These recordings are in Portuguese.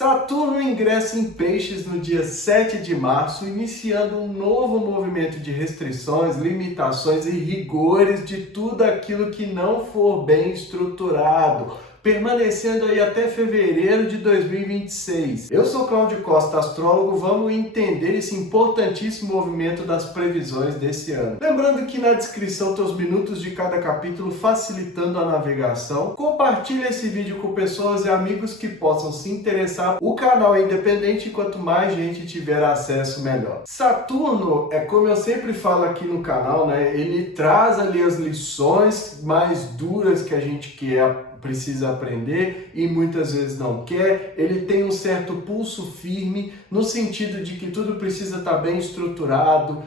Saturno ingressa em Peixes no dia 7 de março, iniciando um novo movimento de restrições, limitações e rigores de tudo aquilo que não for bem estruturado, permanecendo aí até fevereiro de 2026. Eu sou Cláudio Costa, astrólogo, vamos entender esse importantíssimo movimento das previsões desse ano. Lembrando que na descrição tem os minutos de cada capítulo facilitando a navegação. Compartilhe esse vídeo com pessoas e amigos que possam se interessar. O canal é independente e quanto mais gente tiver acesso, melhor. Saturno, como eu sempre falo aqui no canal, né? Ele traz ali as lições mais duras que a gente precisa aprender e muitas vezes não quer. Ele tem um certo pulso firme no sentido de que tudo precisa estar bem estruturado,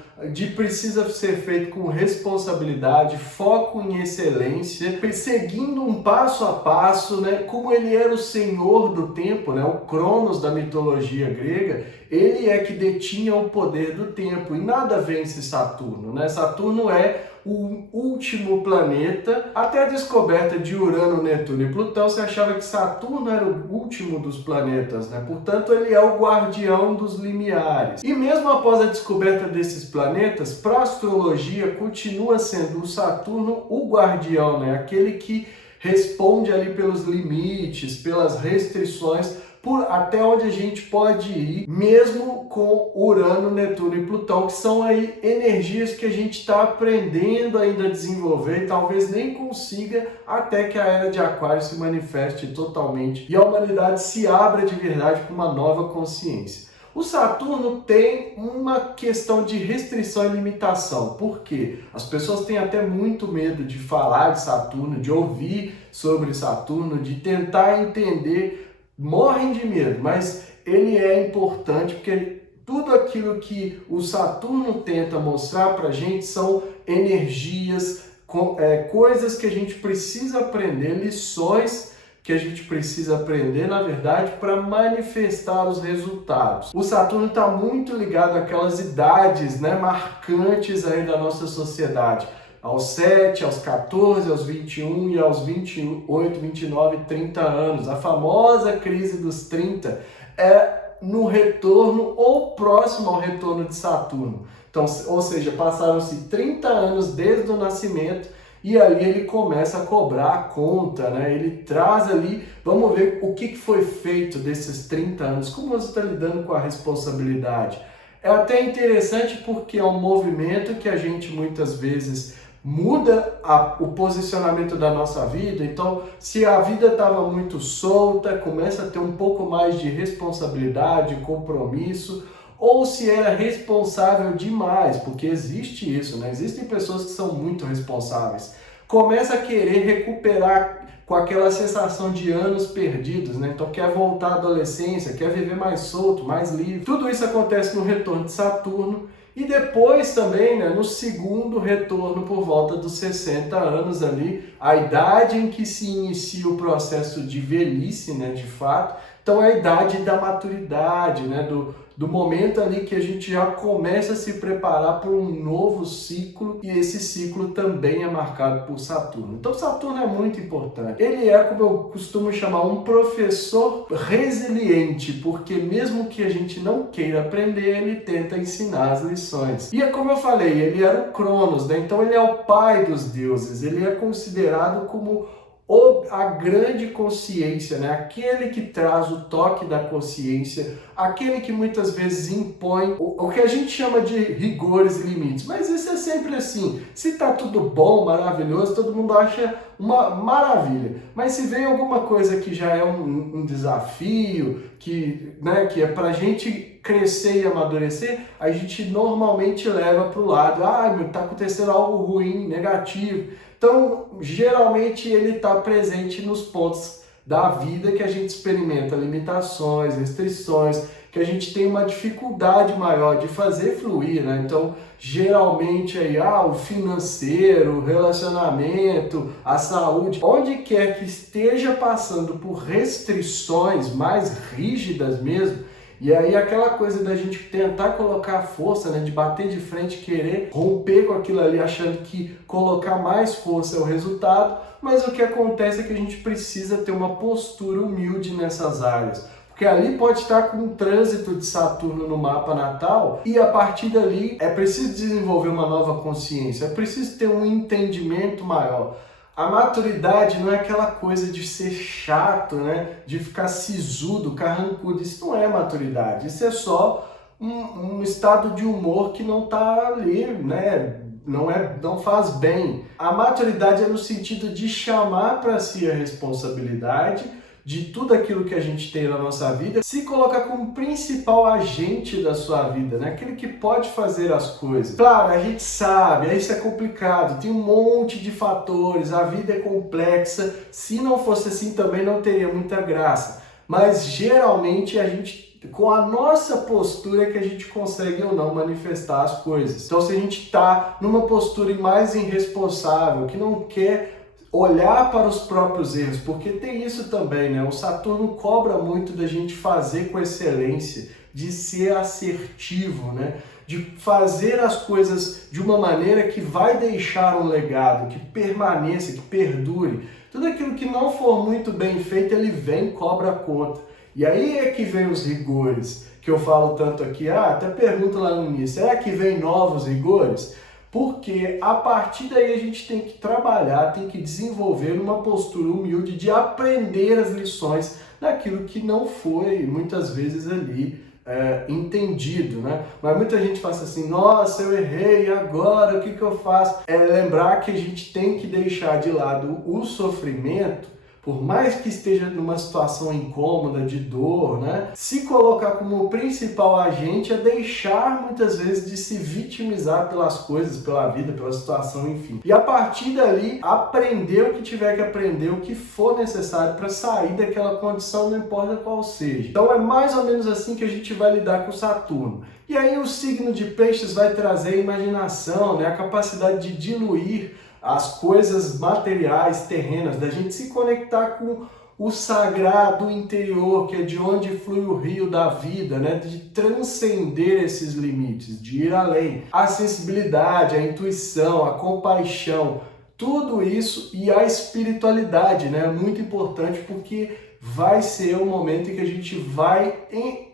precisa ser feito com responsabilidade, foco em excelência, seguindo um passo a passo, né? Como ele era o senhor do tempo, né? O Cronos da mitologia grega, ele é que detinha o poder do tempo e nada vence Saturno, né? Saturno é o último planeta. Até a descoberta de Urano, Netuno e Plutão, se achava que Saturno era o último dos planetas, né? Portanto, ele é o guardião dos limiares. E mesmo após a descoberta desses planetas, para a astrologia, continua sendo o Saturno o guardião, né? Aquele que responde ali pelos limites, pelas restrições, até onde a gente pode ir, mesmo com Urano, Netuno e Plutão, que são aí energias que a gente está aprendendo ainda a desenvolver e talvez nem consiga até que a era de Aquário se manifeste totalmente e a humanidade se abra de verdade para uma nova consciência. O Saturno tem uma questão de restrição e limitação. Por quê? As pessoas têm até muito medo de falar de Saturno, de ouvir sobre Saturno, de tentar entender. Morrem de medo, mas ele é importante porque tudo aquilo que o Saturno tenta mostrar para a gente são energias, coisas que a gente precisa aprender, lições que a gente precisa aprender, na verdade, para manifestar os resultados. O Saturno está muito ligado àquelas idades, né, marcantes aí da nossa sociedade. Aos 7, aos 14, aos 21 e aos 28, 29, 30 anos. A famosa crise dos 30 é no retorno ou próximo ao retorno de Saturno. Então, ou seja, passaram-se 30 anos desde o nascimento e aí ele começa a cobrar a conta, né? Ele traz ali, vamos ver o que foi feito desses 30 anos, como você está lidando com a responsabilidade. É até interessante porque é um movimento que a gente muitas vezes muda o posicionamento da nossa vida. Então, se a vida estava muito solta, começa a ter um pouco mais de responsabilidade, compromisso, ou se era responsável demais, porque existe isso, né? Existem pessoas que são muito responsáveis. Começa a querer recuperar com aquela sensação de anos perdidos, né? Então quer voltar à adolescência, quer viver mais solto, mais livre. Tudo isso acontece no retorno de Saturno. E depois também, né, no segundo retorno por volta dos 60 anos ali, a idade em que se inicia o processo de velhice, né, de fato. Então é a idade da maturidade, né, do momento ali que a gente já começa a se preparar para um novo ciclo, e esse ciclo também é marcado por Saturno. Então Saturno é muito importante. Ele é, como eu costumo chamar, um professor resiliente, porque mesmo que a gente não queira aprender, ele tenta ensinar as lições. E é como eu falei, ele era o Cronos, né? Então ele é o pai dos deuses, ele é considerado como a grande consciência, né? Aquele que traz o toque da consciência, aquele que muitas vezes impõe o que a gente chama de rigores e limites. Mas isso é sempre assim. Se tá tudo bom, maravilhoso, todo mundo acha uma maravilha. Mas se vem alguma coisa que já é um desafio, que é pra gente crescer e amadurecer, a gente normalmente leva para o lado, tá acontecendo algo ruim, negativo. Então, geralmente ele está presente nos pontos da vida que a gente experimenta limitações, restrições, que a gente tem uma dificuldade maior de fazer fluir, né? Então, geralmente aí, o financeiro, o relacionamento, a saúde, onde quer que esteja passando por restrições mais rígidas mesmo. E aí aquela coisa da gente tentar colocar força, né, de bater de frente, querer romper com aquilo ali, achando que colocar mais força é o resultado, mas o que acontece é que a gente precisa ter uma postura humilde nessas áreas. Porque porque ali pode estar com um trânsito de Saturno no mapa natal e a partir dali é preciso desenvolver uma nova consciência, é preciso ter um entendimento maior. A maturidade não é aquela coisa de ser chato, né? De ficar sisudo, carrancudo. Isso não é maturidade, isso é só um estado de humor que não está ali, né? Não faz bem. A maturidade é no sentido de chamar para si a responsabilidade de tudo aquilo que a gente tem na nossa vida, se colocar como principal agente da sua vida, né? Aquele que pode fazer as coisas. Claro, a gente sabe, isso é complicado, tem um monte de fatores, a vida é complexa, se não fosse assim também não teria muita graça. Mas geralmente a gente, com a nossa postura, é que a gente consegue ou não manifestar as coisas. Então se a gente está numa postura mais irresponsável, que não quer olhar para os próprios erros, porque tem isso também, né? O Saturno cobra muito da gente fazer com excelência, de ser assertivo, né? De fazer as coisas de uma maneira que vai deixar um legado, que permaneça, que perdure. Tudo aquilo que não for muito bem feito, ele vem e cobra a conta. E aí é que vem os rigores, que eu falo tanto aqui, até pergunto lá no início, será que vem novos rigores? Porque a partir daí a gente tem que trabalhar, tem que desenvolver uma postura humilde de aprender as lições daquilo que não foi muitas vezes ali entendido, né? Mas muita gente fala assim, nossa, eu errei, agora o que eu faço? É lembrar que a gente tem que deixar de lado o sofrimento, por mais que esteja numa situação incômoda, de dor, né? Se colocar como principal agente é deixar muitas vezes de se vitimizar pelas coisas, pela vida, pela situação, enfim. E a partir dali, aprender o que tiver que aprender, o que for necessário para sair daquela condição, não importa qual seja. Então é mais ou menos assim que a gente vai lidar com Saturno. E aí o signo de Peixes vai trazer a imaginação, né? A capacidade de diluir as coisas materiais, terrenas, da gente se conectar com o sagrado interior, que é de onde flui o rio da vida, né? De transcender esses limites, de ir além. A sensibilidade, a intuição, a compaixão, tudo isso e a espiritualidade, né? É muito importante porque vai ser o momento em que a gente vai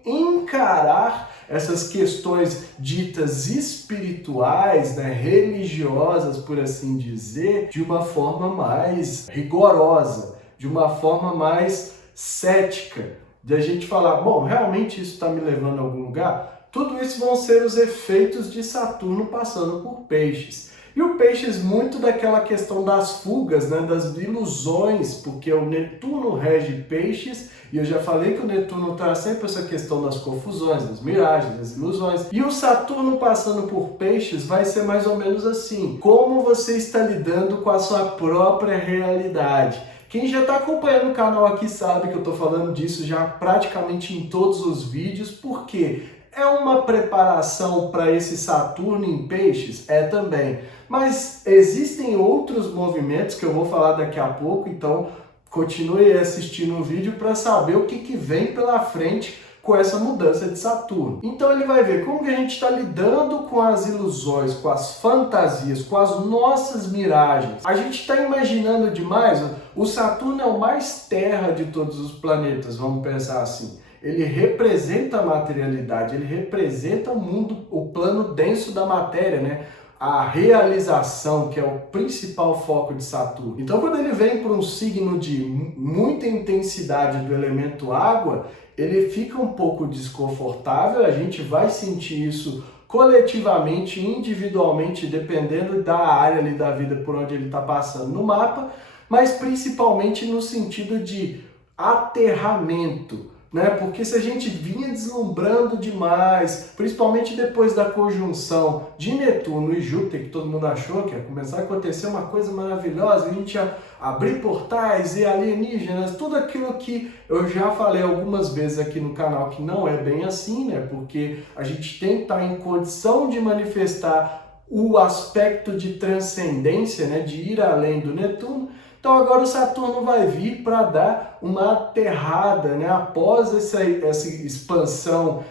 encarar essas questões ditas espirituais, né, religiosas, por assim dizer, de uma forma mais rigorosa, de uma forma mais cética, de a gente falar, bom, realmente isso está me levando a algum lugar? Tudo isso vão ser os efeitos de Saturno passando por Peixes. E o Peixes muito daquela questão das fugas, né, das ilusões, porque o Netuno rege Peixes, e eu já falei que o Netuno traz sempre essa questão das confusões, das miragens, das ilusões. E o Saturno passando por Peixes vai ser mais ou menos assim, como você está lidando com a sua própria realidade. Quem já está acompanhando o canal aqui sabe que eu estou falando disso já praticamente em todos os vídeos, porque é uma preparação para esse Saturno em Peixes? É também. Mas existem outros movimentos que eu vou falar daqui a pouco, então continue assistindo o vídeo para saber o que vem pela frente com essa mudança de Saturno. Então ele vai ver como que a gente está lidando com as ilusões, com as fantasias, com as nossas miragens. A gente está imaginando demais. O Saturno é o mais terra de todos os planetas, vamos pensar assim. Ele representa a materialidade, ele representa o mundo, o plano denso da matéria, né? A realização, que é o principal foco de Saturno. Então, quando ele vem para um signo de muita intensidade do elemento água, ele fica um pouco desconfortável, a gente vai sentir isso coletivamente, individualmente, dependendo da área ali da vida por onde ele está passando no mapa, mas principalmente no sentido de aterramento, né? Porque se a gente vinha deslumbrando demais, principalmente depois da conjunção de Netuno e Júpiter, que todo mundo achou que ia começar a acontecer uma coisa maravilhosa, a gente ia abrir portais e alienígenas, tudo aquilo que eu já falei algumas vezes aqui no canal, que não é bem assim, né? Porque a gente tem que estar em condição de manifestar o aspecto de transcendência, né? De ir além do Netuno. Então agora o Saturno vai vir para dar uma aterrada, né? Após essa expansão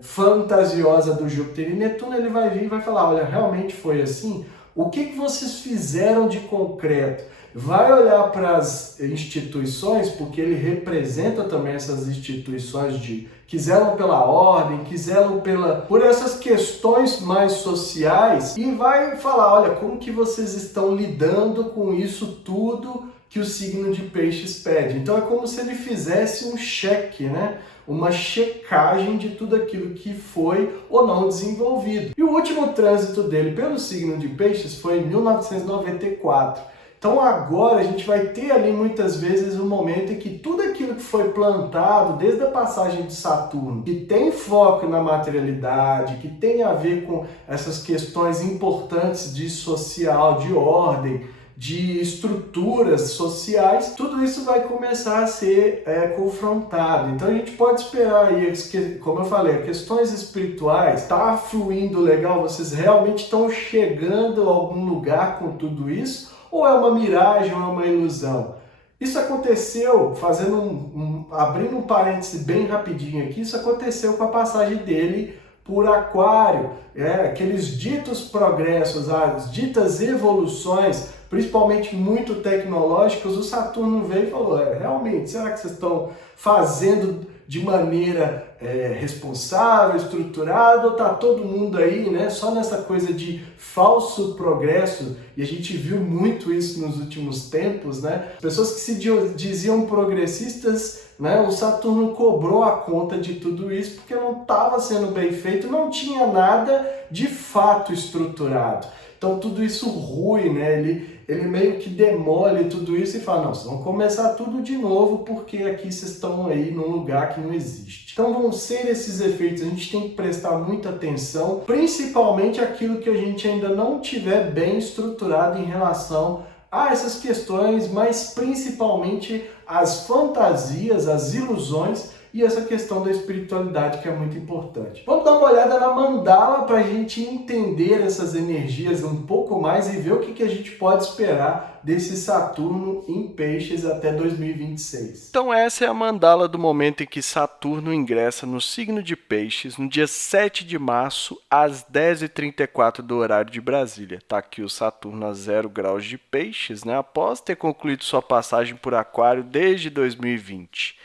fantasiosa do Júpiter e Netuno, ele vai vir e vai falar, olha, realmente foi assim? O que vocês fizeram de concreto? vai olhar para as instituições, porque ele representa também essas instituições que zelam pela ordem, que zelam por essas questões mais sociais, e vai falar, olha, como que vocês estão lidando com isso tudo que o signo de Peixes pede. Então é como se ele fizesse um cheque, né? Uma checagem de tudo aquilo que foi ou não desenvolvido. E o último trânsito dele pelo signo de Peixes foi em 1994. Então agora a gente vai ter ali muitas vezes um momento em que tudo aquilo que foi plantado desde a passagem de Saturno, que tem foco na materialidade, que tem a ver com essas questões importantes de social, de ordem, de estruturas sociais, tudo isso vai começar a ser confrontado. Então a gente pode esperar aí, como eu falei, questões espirituais, tá fluindo legal, vocês realmente estão chegando a algum lugar com tudo isso? Ou é uma miragem, ou é uma ilusão? Isso aconteceu, abrindo um parêntese bem rapidinho aqui, isso aconteceu com a passagem dele por Aquário, aqueles ditos progressos, as ditas evoluções, principalmente muito tecnológicas. O Saturno veio e falou, realmente, será que vocês estão fazendo de maneira responsável, estruturada, ou está todo mundo aí, né, só nessa coisa de falso progresso? E a gente viu muito isso nos últimos tempos, né? Pessoas que se diziam progressistas, né, o Saturno cobrou a conta de tudo isso porque não estava sendo bem feito, não tinha nada de fato estruturado. Então tudo isso rui, né? Ele meio que demole tudo isso e fala, não, vocês vão começar tudo de novo porque aqui vocês estão aí num lugar que não existe. Então vão ser esses efeitos, a gente tem que prestar muita atenção, principalmente aquilo que a gente ainda não tiver bem estruturado em relação a essas questões, mas principalmente as fantasias, as ilusões e essa questão da espiritualidade, que é muito importante. Vamos dar uma olhada na mandala para a gente entender essas energias um pouco mais e ver o que a gente pode esperar desse Saturno em Peixes até 2026. Então essa é a mandala do momento em que Saturno ingressa no signo de Peixes, no dia 7 de março, às 10h34 do horário de Brasília. Está aqui o Saturno a 0 graus de Peixes, né? Após ter concluído sua passagem por Aquário desde 2020.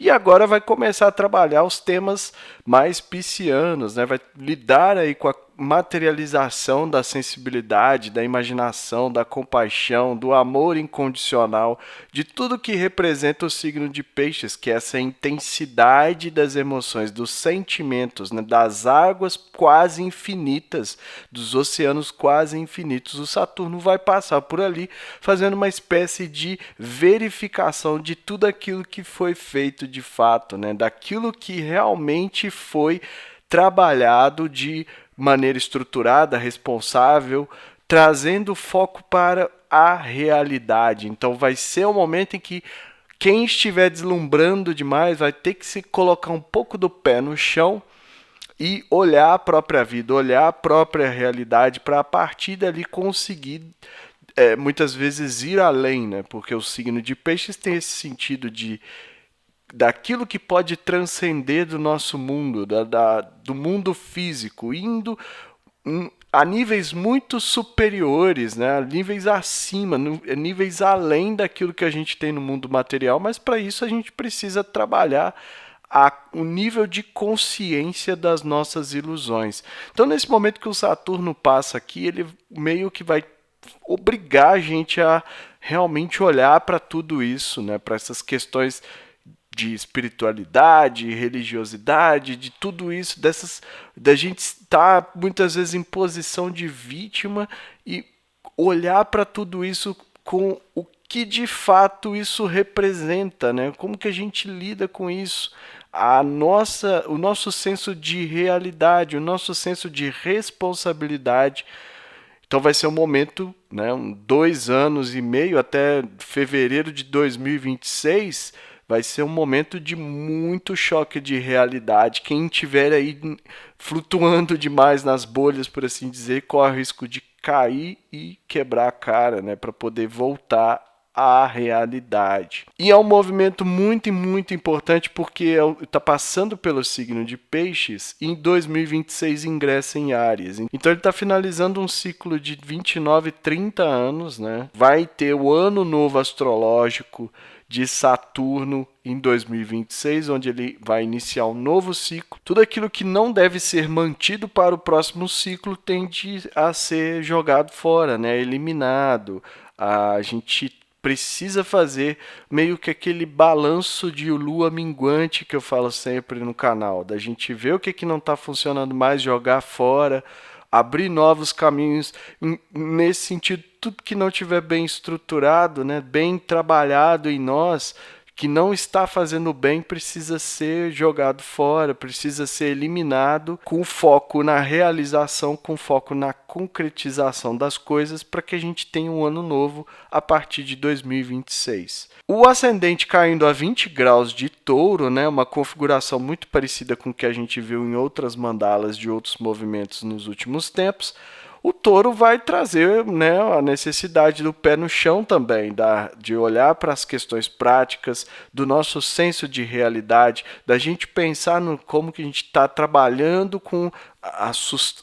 E agora vai começar a trabalhar os temas mais piscianos, né? Vai lidar aí com a materialização da sensibilidade, da imaginação, da compaixão, do amor incondicional, de tudo que representa o signo de Peixes, que é essa intensidade das emoções, dos sentimentos, né? Das águas quase infinitas, dos oceanos quase infinitos. O Saturno vai passar por ali, fazendo uma espécie de verificação de tudo aquilo que foi feito de fato, né? Daquilo que realmente foi trabalhado de maneira estruturada, responsável, trazendo foco para a realidade. Então vai ser um momento em que quem estiver deslumbrando demais vai ter que se colocar um pouco do pé no chão e olhar a própria vida, olhar a própria realidade, para a partir dali conseguir muitas vezes ir além, né? Porque o signo de Peixes tem esse sentido daquilo que pode transcender do nosso mundo, do mundo físico, indo a níveis muito superiores, né? A níveis acima, níveis além daquilo que a gente tem no mundo material, mas para isso a gente precisa trabalhar o nível de consciência das nossas ilusões. Então, nesse momento que o Saturno passa aqui, ele meio que vai obrigar a gente a realmente olhar para tudo isso, né? Para essas questões de espiritualidade, religiosidade, de tudo isso, da gente estar muitas vezes em posição de vítima e olhar para tudo isso com o que de fato isso representa, né? Como que a gente lida com isso? O nosso senso de realidade, o nosso senso de responsabilidade. Então vai ser um momento, né, 2 anos e meio, até fevereiro de 2026, vai ser um momento de muito choque de realidade. Quem estiver aí flutuando demais nas bolhas, por assim dizer, corre o risco de cair e quebrar a cara, né, para poder voltar à realidade. E é um movimento muito, muito importante porque está passando pelo signo de Peixes e em 2026 ingressa em Áries. Então ele está finalizando um ciclo de 29, 30 anos, né? Vai ter o ano novo astrológico de Saturno em 2026, onde ele vai iniciar um novo ciclo. Tudo aquilo que não deve ser mantido para o próximo ciclo tende a ser jogado fora, né? Eliminado. A gente precisa fazer meio que aquele balanço de lua minguante que eu falo sempre no canal, da gente ver o que não está funcionando mais, jogar fora, abrir novos caminhos. Nesse sentido, tudo que não tiver bem estruturado, né, bem trabalhado em nós, que não está fazendo bem, precisa ser jogado fora, precisa ser eliminado, com foco na realização, com foco na concretização das coisas, para que a gente tenha um ano novo a partir de 2026. O ascendente caindo a 20 graus de Touro, né, uma configuração muito parecida com o que a gente viu em outras mandalas de outros movimentos nos últimos tempos. O touro vai trazer, né, a necessidade do pé no chão também, de olhar para as questões práticas, do nosso senso de realidade, da gente pensar no como que a gente está trabalhando com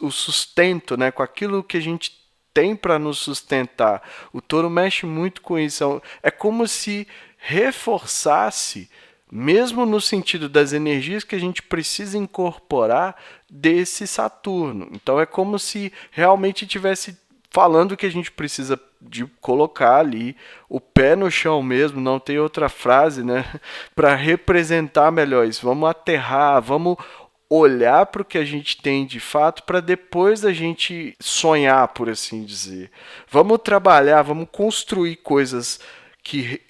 o sustento, né, com aquilo que a gente tem para nos sustentar. O touro mexe muito com isso. É como se reforçasse, mesmo no sentido das energias que a gente precisa incorporar desse Saturno. Então é como se realmente tivesse falando que a gente precisa de colocar ali o pé no chão mesmo, não tem outra frase, né, para representar melhor isso. Vamos aterrar, vamos olhar para o que a gente tem de fato para depois a gente sonhar, por assim dizer. Vamos trabalhar, vamos construir coisas que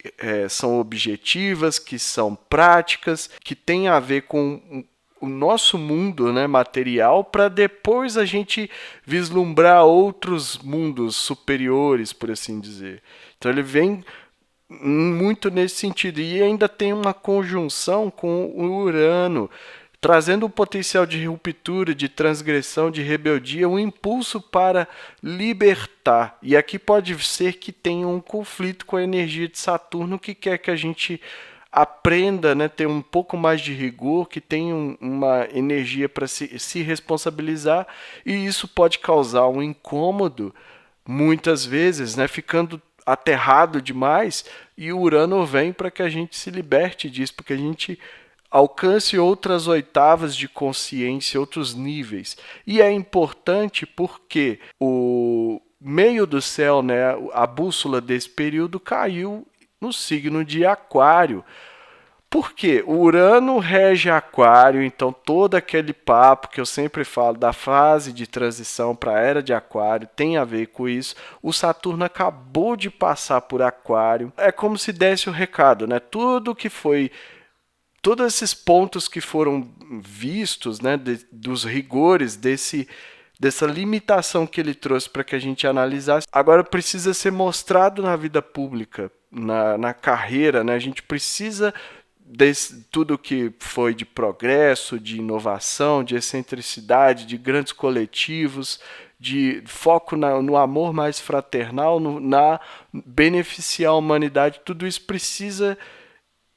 são objetivas, que são práticas, que têm a ver com o nosso mundo, né, material, para depois a gente vislumbrar outros mundos superiores, por assim dizer. Então ele vem muito nesse sentido. E ainda tem uma conjunção com o Urano, trazendo um potencial de ruptura, de transgressão, de rebeldia, um impulso para libertar. E aqui pode ser que tenha um conflito com a energia de Saturno, que quer que a gente aprenda, né, ter um pouco mais de rigor, que tenha uma energia para se responsabilizar, e isso pode causar um incômodo, muitas vezes, né, ficando aterrado demais, e o Urano vem para que a gente se liberte disso, porque a gente alcance outras oitavas de consciência, outros níveis. E é importante porque o meio do céu, né, a bússola desse período caiu no signo de Aquário. Por quê? O Urano rege Aquário, então todo aquele papo que eu sempre falo da fase de transição para a era de Aquário tem a ver com isso. O Saturno acabou de passar por Aquário. É como se desse o recado, né? Todos esses pontos que foram vistos, né, dos rigores dessa limitação que ele trouxe para que a gente analisasse, agora precisa ser mostrado na vida pública, na carreira, né? A gente precisa tudo que foi de progresso, de inovação, de excentricidade, de grandes coletivos, de foco no amor mais fraternal, na beneficiar a humanidade, tudo isso precisa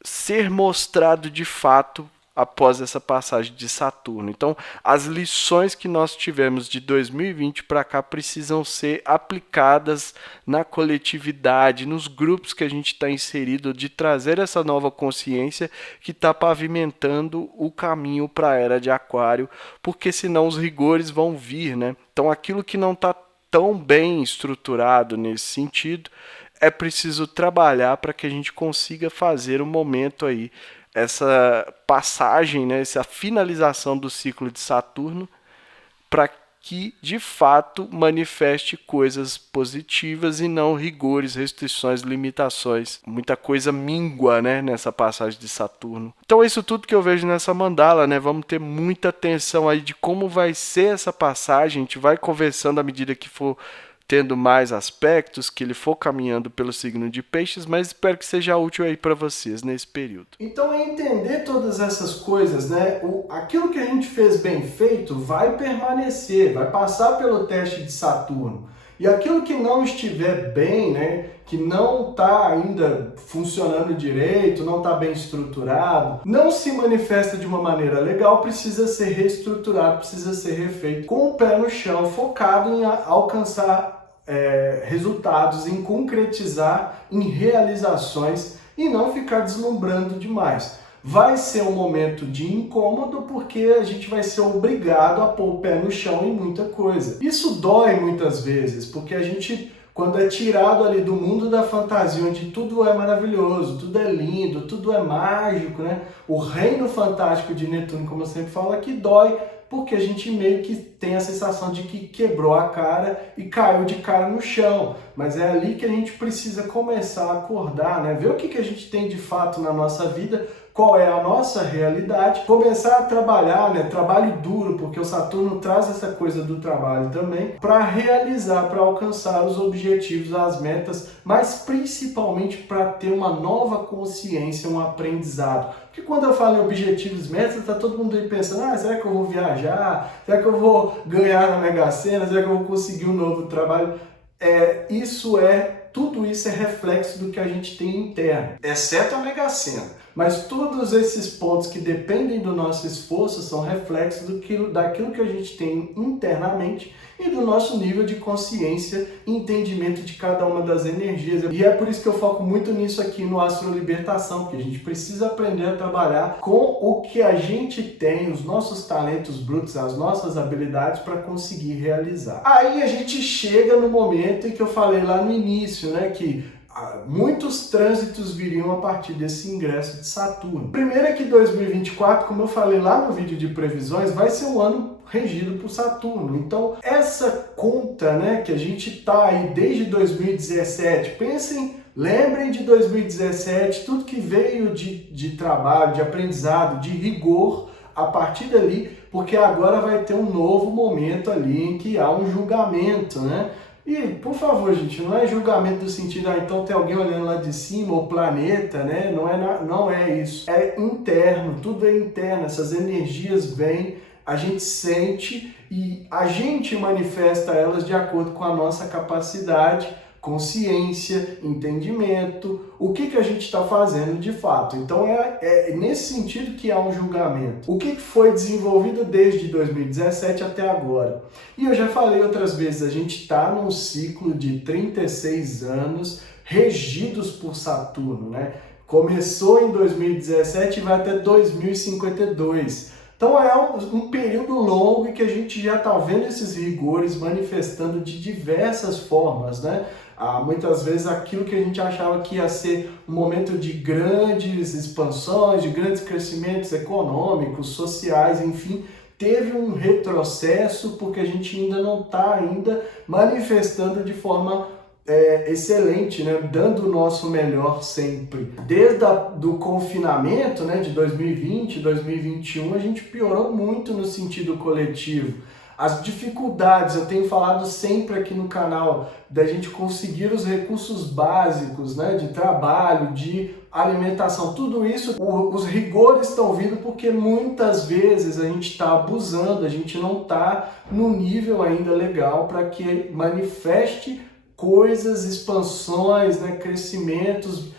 ser mostrado de fato após essa passagem de Saturno. Então, as lições que nós tivemos de 2020 para cá precisam ser aplicadas na coletividade, nos grupos que a gente está inserido, de trazer essa nova consciência que está pavimentando o caminho para a era de Aquário, porque senão os rigores vão vir, né? Então, aquilo que não está tão bem estruturado nesse sentido, é preciso trabalhar para que a gente consiga fazer um momento aí, essa passagem, né, essa finalização do ciclo de Saturno, para que de fato manifeste coisas positivas e não rigores, restrições, limitações. Muita coisa míngua, né, nessa passagem de Saturno. Então é isso tudo que eu vejo nessa mandala, né? Vamos ter muita atenção aí de como vai ser essa passagem. A gente vai conversando à medida que for tendo mais aspectos, que ele for caminhando pelo signo de Peixes, mas espero que seja útil aí para vocês nesse período. Então é entender todas essas coisas, né? Aquilo que a gente fez bem feito vai permanecer, vai passar pelo teste de Saturno. E aquilo que não estiver bem, né, que não está ainda funcionando direito, não está bem estruturado, não se manifesta de uma maneira legal, precisa ser reestruturado, precisa ser refeito com o pé no chão, focado em alcançar resultados, em concretizar, em realizações e não ficar deslumbrando demais. Vai ser um momento de incômodo porque a gente vai ser obrigado a pôr o pé no chão em muita coisa. Isso dói muitas vezes, porque a gente, quando é tirado ali do mundo da fantasia, onde tudo é maravilhoso, tudo é lindo, tudo é mágico, né? O reino fantástico de Netuno, como eu sempre falo aqui, dói, porque a gente meio que tem a sensação de que quebrou a cara e caiu de cara no chão. Mas é ali que a gente precisa começar a acordar, né? Ver o que a gente tem de fato na nossa vida, qual é a nossa realidade, começar a trabalhar, né? Trabalho duro, porque o Saturno traz essa coisa do trabalho também, para realizar, para alcançar os objetivos, as metas, mas principalmente para ter uma nova consciência, um aprendizado. Porque quando eu falo em objetivos, metas, tá todo mundo aí pensando, será que eu vou viajar? Será que eu vou ganhar na Mega Sena? Será que eu vou conseguir um novo trabalho? Tudo isso é reflexo do que a gente tem interno, exceto a Mega Sena. Mas todos esses pontos que dependem do nosso esforço são reflexos daquilo que a gente tem internamente e do nosso nível de consciência e entendimento de cada uma das energias. E é por isso que eu foco muito nisso aqui no Astro Libertação, porque a gente precisa aprender a trabalhar com o que a gente tem, os nossos talentos brutos, as nossas habilidades para conseguir realizar. Aí a gente chega no momento em que eu falei lá no início, né, que muitos trânsitos viriam a partir desse ingresso de Saturno. Primeiro é que 2024, como eu falei lá no vídeo de previsões, vai ser um ano regido por Saturno. Então, essa conta, né, que a gente está aí desde 2017, lembrem de 2017, tudo que veio de trabalho, de aprendizado, de rigor, a partir dali, porque agora vai ter um novo momento ali em que há um julgamento, né? E, por favor, gente, não é julgamento do sentido, então tem alguém olhando lá de cima, o planeta, né? Não é isso. É interno, tudo é interno, essas energias vêm, a gente sente e a gente manifesta elas de acordo com a nossa capacidade, consciência, entendimento, o que a gente está fazendo de fato. Então é nesse sentido que há um julgamento. O que foi desenvolvido desde 2017 até agora? E eu já falei outras vezes, a gente está num ciclo de 36 anos regidos por Saturno, né? Começou em 2017 e vai até 2052. Então é um período longo em que a gente já está vendo esses rigores manifestando de diversas formas, né? Muitas vezes aquilo que a gente achava que ia ser um momento de grandes expansões, de grandes crescimentos econômicos, sociais, enfim, teve um retrocesso porque a gente ainda não está manifestando de forma excelente, né? Dando o nosso melhor sempre. Desde do confinamento, né, de 2020, 2021, a gente piorou muito no sentido coletivo. As dificuldades, eu tenho falado sempre aqui no canal, da gente conseguir os recursos básicos, né, de trabalho, de alimentação, tudo isso, os rigores estão vindo porque muitas vezes a gente está abusando, a gente não está no nível ainda legal para que manifeste coisas, expansões, né, crescimentos,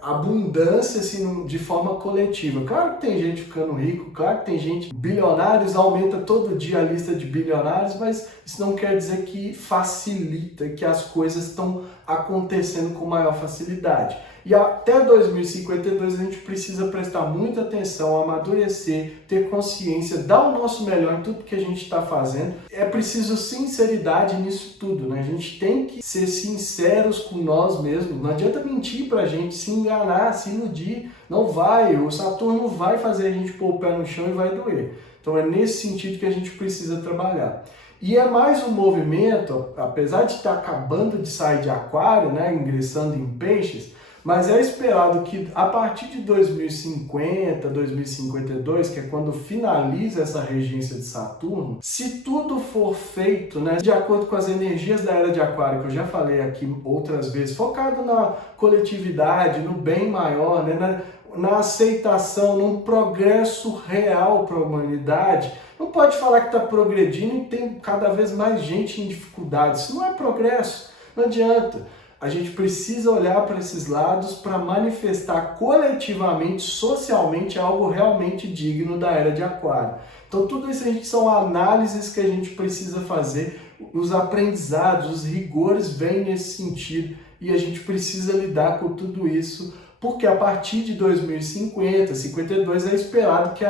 abundância assim, de forma coletiva. Claro que tem gente ficando rico, claro que tem gente, bilionários, aumenta todo dia a lista de bilionários, mas isso não quer dizer que facilita, que as coisas estão acontecendo com maior facilidade. E até 2052 a gente precisa prestar muita atenção, amadurecer, ter consciência, dar o nosso melhor em tudo que a gente está fazendo. É preciso sinceridade nisso tudo, né? A gente tem que ser sinceros com nós mesmos. Não adianta mentir pra gente, se enganar, se iludir. Não vai, o Saturno vai fazer a gente pôr o pé no chão e vai doer. Então é nesse sentido que a gente precisa trabalhar. E é mais um movimento, apesar de estar acabando de sair de Aquário, né, ingressando em Peixes, mas é esperado que a partir de 2050, 2052, que é quando finaliza essa regência de Saturno, se tudo for feito, né, de acordo com as energias da Era de Aquário, que eu já falei aqui outras vezes, focado na coletividade, no bem maior, né, na aceitação, num progresso real para a humanidade. Não pode falar que está progredindo e tem cada vez mais gente em dificuldade. Isso não é progresso, não adianta. A gente precisa olhar para esses lados para manifestar coletivamente, socialmente, algo realmente digno da Era de Aquário. Então tudo isso são análises que a gente precisa fazer, os aprendizados, os rigores vêm nesse sentido e a gente precisa lidar com tudo isso, porque a partir de 2050, 52 é esperado que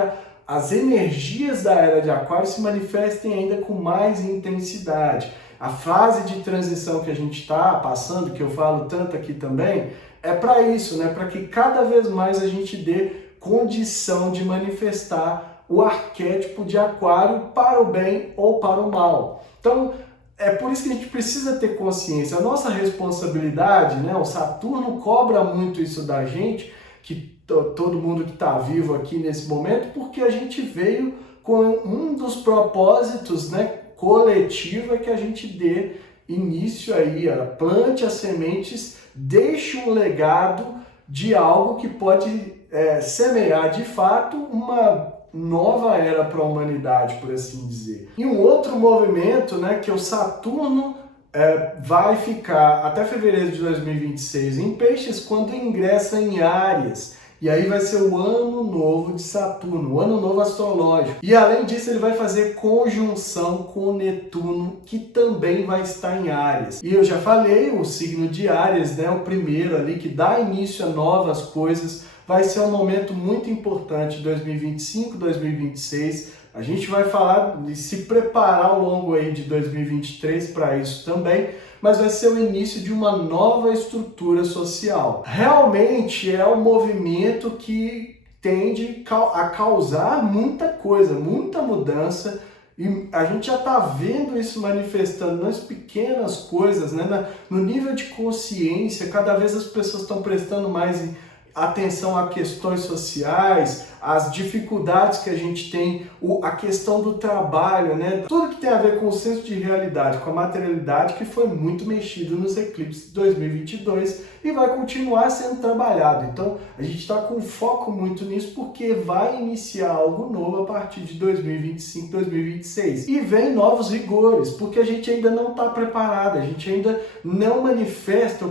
as energias da Era de Aquário se manifestem ainda com mais intensidade. A fase de transição que a gente está passando, que eu falo tanto aqui também, é para isso, né? Para que cada vez mais a gente dê condição de manifestar o arquétipo de Aquário para o bem ou para o mal. Então, é por isso que a gente precisa ter consciência. A nossa responsabilidade, né? O Saturno cobra muito isso da gente, que todo mundo que está vivo aqui nesse momento, porque a gente veio com um dos propósitos, né? Coletiva, que a gente dê início aí, plante as sementes, deixe um legado de algo que pode semear de fato uma nova era para a humanidade, por assim dizer. E um outro movimento, né, que o Saturno vai ficar até fevereiro de 2026 em Peixes, quando ingressa em Áries. E aí vai ser o ano novo de Saturno, o ano novo astrológico. E além disso, ele vai fazer conjunção com Netuno, que também vai estar em Áries. E eu já falei, o signo de Áries, né, o primeiro ali, que dá início a novas coisas, vai ser um momento muito importante, 2025, 2026. A gente vai falar de se preparar ao longo aí de 2023 para isso também, mas vai ser o início de uma nova estrutura social. Realmente é um movimento que tende a causar muita coisa, muita mudança, e a gente já está vendo isso manifestando nas pequenas coisas, né? No nível de consciência, cada vez as pessoas estão prestando mais atenção a questões sociais, as dificuldades que a gente tem, a questão do trabalho, né? Tudo que tem a ver com o senso de realidade, com a materialidade, que foi muito mexido nos eclipses de 2022 e vai continuar sendo trabalhado. Então, a gente está com foco muito nisso porque vai iniciar algo novo a partir de 2025, 2026. E vem novos rigores, porque a gente ainda não está preparado, a gente ainda não manifesta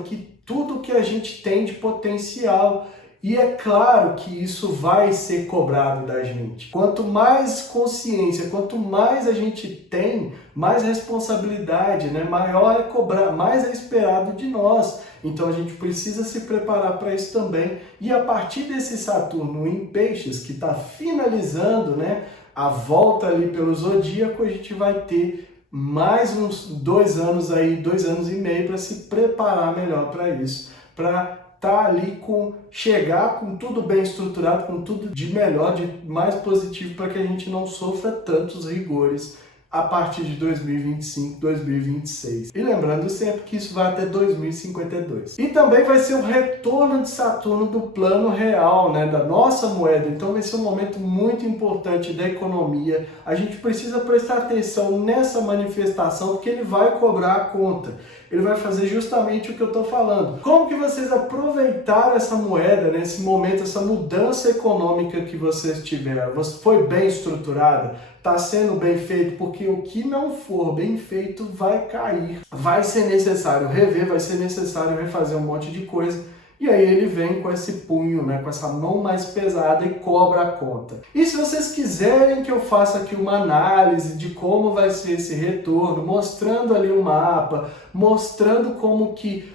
tudo que a gente tem de potencial. E é claro que isso vai ser cobrado da gente. Quanto mais consciência, quanto mais a gente tem, mais responsabilidade, né? Maior é cobrar, mais é esperado de nós. Então a gente precisa se preparar para isso também. E a partir desse Saturno em Peixes, que está finalizando, né, a volta ali pelo zodíaco, a gente vai ter mais uns 2 anos aí, 2 anos e meio para se preparar melhor para isso, para estar ali chegar com tudo bem estruturado, com tudo de melhor, de mais positivo, para que a gente não sofra tantos rigores a partir de 2025, 2026. E lembrando sempre que isso vai até 2052. E também vai ser o retorno de Saturno do plano real, né, da nossa moeda. Então vai ser um momento muito importante da economia. A gente precisa prestar atenção nessa manifestação, porque ele vai cobrar a conta. Ele vai fazer justamente o que eu estou falando. Como que vocês aproveitaram essa moeda, nesse momento, essa mudança econômica que vocês tiveram? Foi bem estruturada? Está sendo bem feito? Porque o que não for bem feito vai cair. Vai ser necessário rever, vai ser necessário refazer um monte de coisa. E aí ele vem com esse punho, né, com essa mão mais pesada e cobra a conta. E se vocês quiserem que eu faça aqui uma análise de como vai ser esse retorno, mostrando ali o mapa, mostrando o que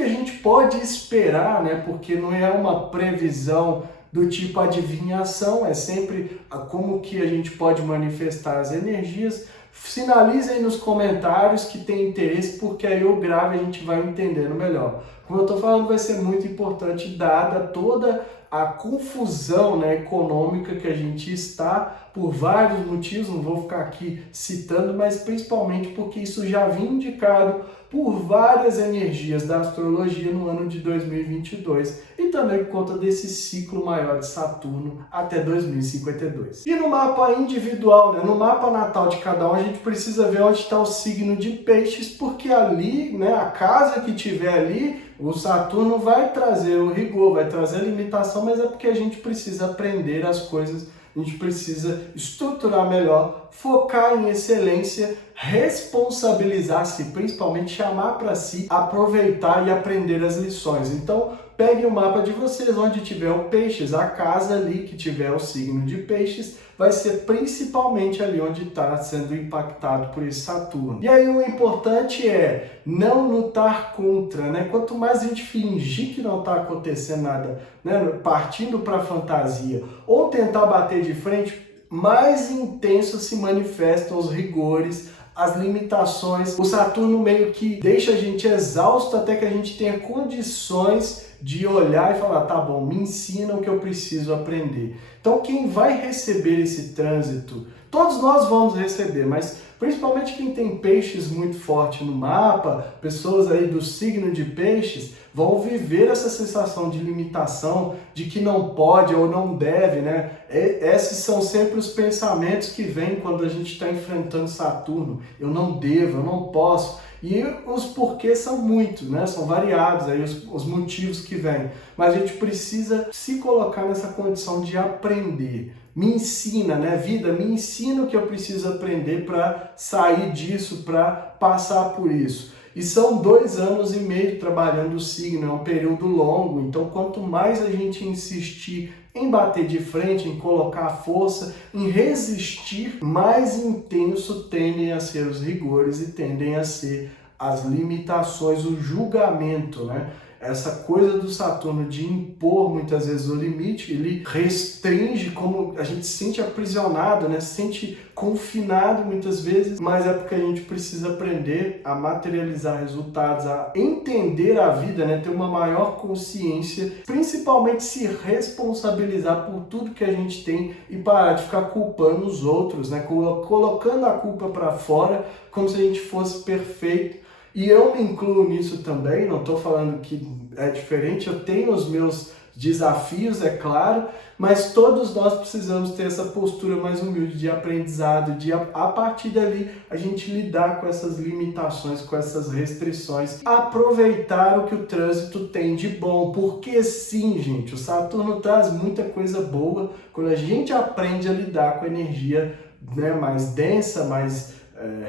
a gente pode esperar, né, porque não é uma previsão do tipo adivinhação, é sempre como que a gente pode manifestar as energias. Sinalizem nos comentários que tem interesse, porque aí eu gravo e a gente vai entendendo melhor. Como eu estou falando, vai ser muito importante, dada toda a confusão, né, econômica que a gente está, por vários motivos, não vou ficar aqui citando, mas principalmente porque isso já vinha indicado por várias energias da astrologia no ano de 2022 e também por conta desse ciclo maior de Saturno até 2052. E no mapa individual, né, no mapa natal de cada um, a gente precisa ver onde está o signo de Peixes, porque ali, né, a casa que tiver ali o Saturno vai trazer o rigor, vai trazer a limitação, mas é porque a gente precisa aprender as coisas, a gente precisa estruturar melhor, focar em excelência, responsabilizar-se, principalmente chamar para si, aproveitar e aprender as lições. Então, pegue o mapa de vocês, onde tiver o peixes, a casa ali que tiver o signo de peixes, vai ser principalmente ali onde está sendo impactado por esse Saturno. E aí o importante é não lutar contra, né? Quanto mais a gente fingir que não está acontecendo nada, né? Partindo para a fantasia, ou tentar bater de frente, mais intenso se manifestam os rigores, as limitações. O Saturno meio que deixa a gente exausto até que a gente tenha condições de olhar e falar, tá bom, me ensina o que eu preciso aprender. Então quem vai receber esse trânsito, todos nós vamos receber, mas principalmente quem tem peixes muito forte no mapa, pessoas aí do signo de peixes, vão viver essa sensação de limitação, de que não pode ou não deve, né? Esses são sempre os pensamentos que vêm quando a gente está enfrentando Saturno. Eu não devo, eu não posso. E os porquês são muitos, né? São variados aí os motivos que vêm. Mas a gente precisa se colocar nessa condição de aprender. Me ensina, né? Vida, me ensina o que eu preciso aprender para sair disso, para passar por isso. E são 2 anos e meio trabalhando o signo, é um período longo, então quanto mais a gente insistir em bater de frente, em colocar força, em resistir, mais intenso tendem a ser os rigores e tendem a ser as limitações, o julgamento, né? Essa coisa do Saturno de impor muitas vezes o limite, ele restringe, como a gente se sente aprisionado, né? Se sente confinado muitas vezes, mas é porque a gente precisa aprender a materializar resultados, a entender a vida, né? Ter uma maior consciência, principalmente se responsabilizar por tudo que a gente tem e parar de ficar culpando os outros, né? Colocando a culpa para fora como se a gente fosse perfeito. E eu me incluo nisso também, não estou falando que é diferente, eu tenho os meus desafios, é claro, mas todos nós precisamos ter essa postura mais humilde de aprendizado, de a partir dali a gente lidar com essas limitações, com essas restrições, aproveitar o que o trânsito tem de bom, porque sim, gente, o Saturno traz muita coisa boa quando a gente aprende a lidar com a energia, né, mais densa, mais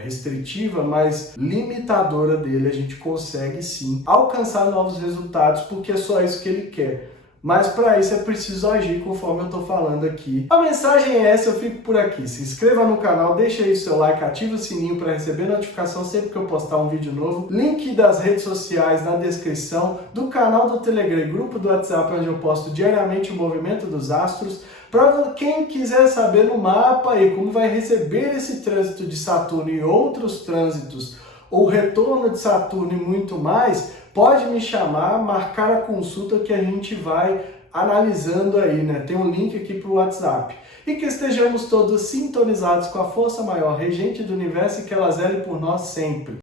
restritiva, mais limitadora dele, a gente consegue sim alcançar novos resultados, porque é só isso que ele quer. Mas para isso é preciso agir conforme eu estou falando aqui. A mensagem é essa, eu fico por aqui. Se inscreva no canal, deixa aí o seu like, ativa o sininho para receber notificação sempre que eu postar um vídeo novo. Link das redes sociais na descrição, do canal do Telegram e grupo do WhatsApp, onde eu posto diariamente o movimento dos astros. Para quem quiser saber no mapa aí como vai receber esse trânsito de Saturno e outros trânsitos, ou retorno de Saturno e muito mais, pode me chamar, marcar a consulta que a gente vai analisando aí, né? Tem um link aqui para o WhatsApp. E que estejamos todos sintonizados com a força maior, regente do universo, e que ela zele por nós sempre.